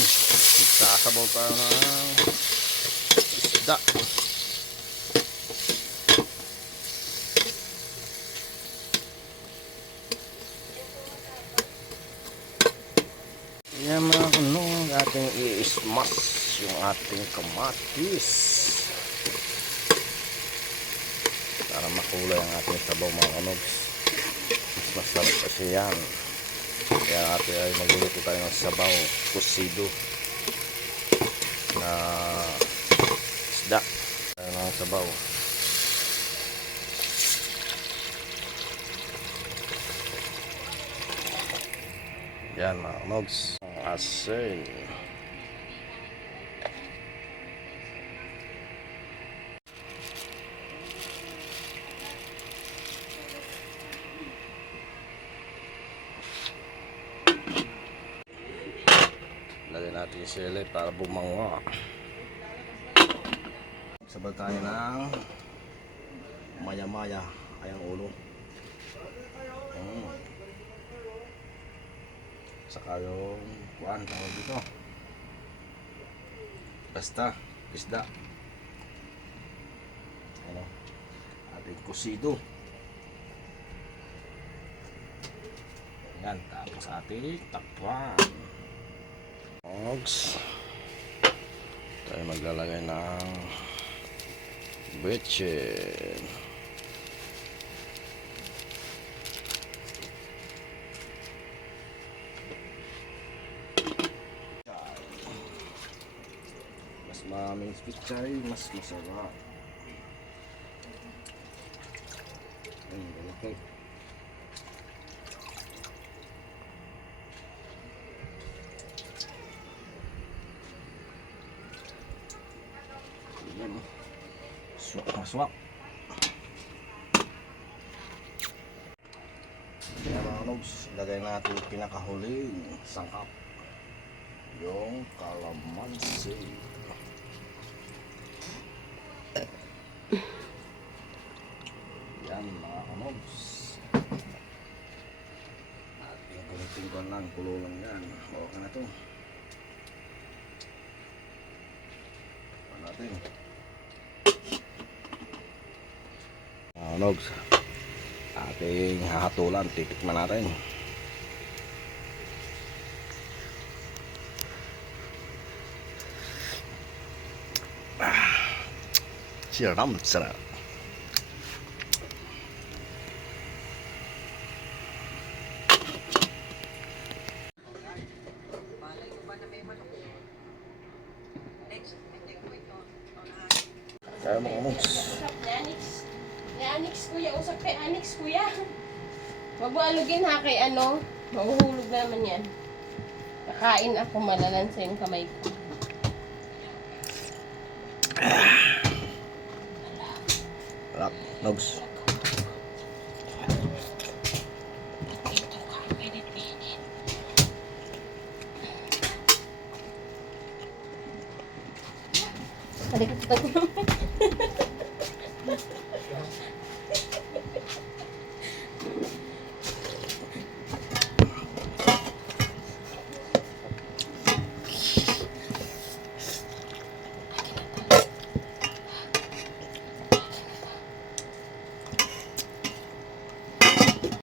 nogs, sasabaw tayo ng isda. Yan mga kanong, ating i-smash yung ating kamatis para makulay ang ating sabaw mga kanogs. Mas masarap kasi yan. Kaya natin ay magluluto tayo ng sabaw kusido na isda. Tayo ng sabaw. Yan mga kanogs. Ang asin. Lagyan natin yung sili para bumangwa. Sabay tayo ng maya-maya ay ang ulo. Saka yung kuan tawag dito. Basta isda. Ano? Ating kusido. Yan, tapos ating takpan. Ogs. Tayo maglalagay ng bitchin. Mas maraming pichay, mas masarap. Okay. Swak na swak. Kaya mga kanogs, ilagay natin yung pinakahuling sangkap, yung kalamansi. Yan mga kanogs, ating kunitingkan lang, kulo lang yan. Okay na to. Ano natin nogs, ating hahatulan, titikman natin. Sarap. Kaya mga nogs, Anix kuya, usap kay Anix kuya. Wag mo alugin ha kay ano, mahuhulog naman yan. Kakain ako, malalansa yung kamay ko. sarap nogs. Halika, tutag naman.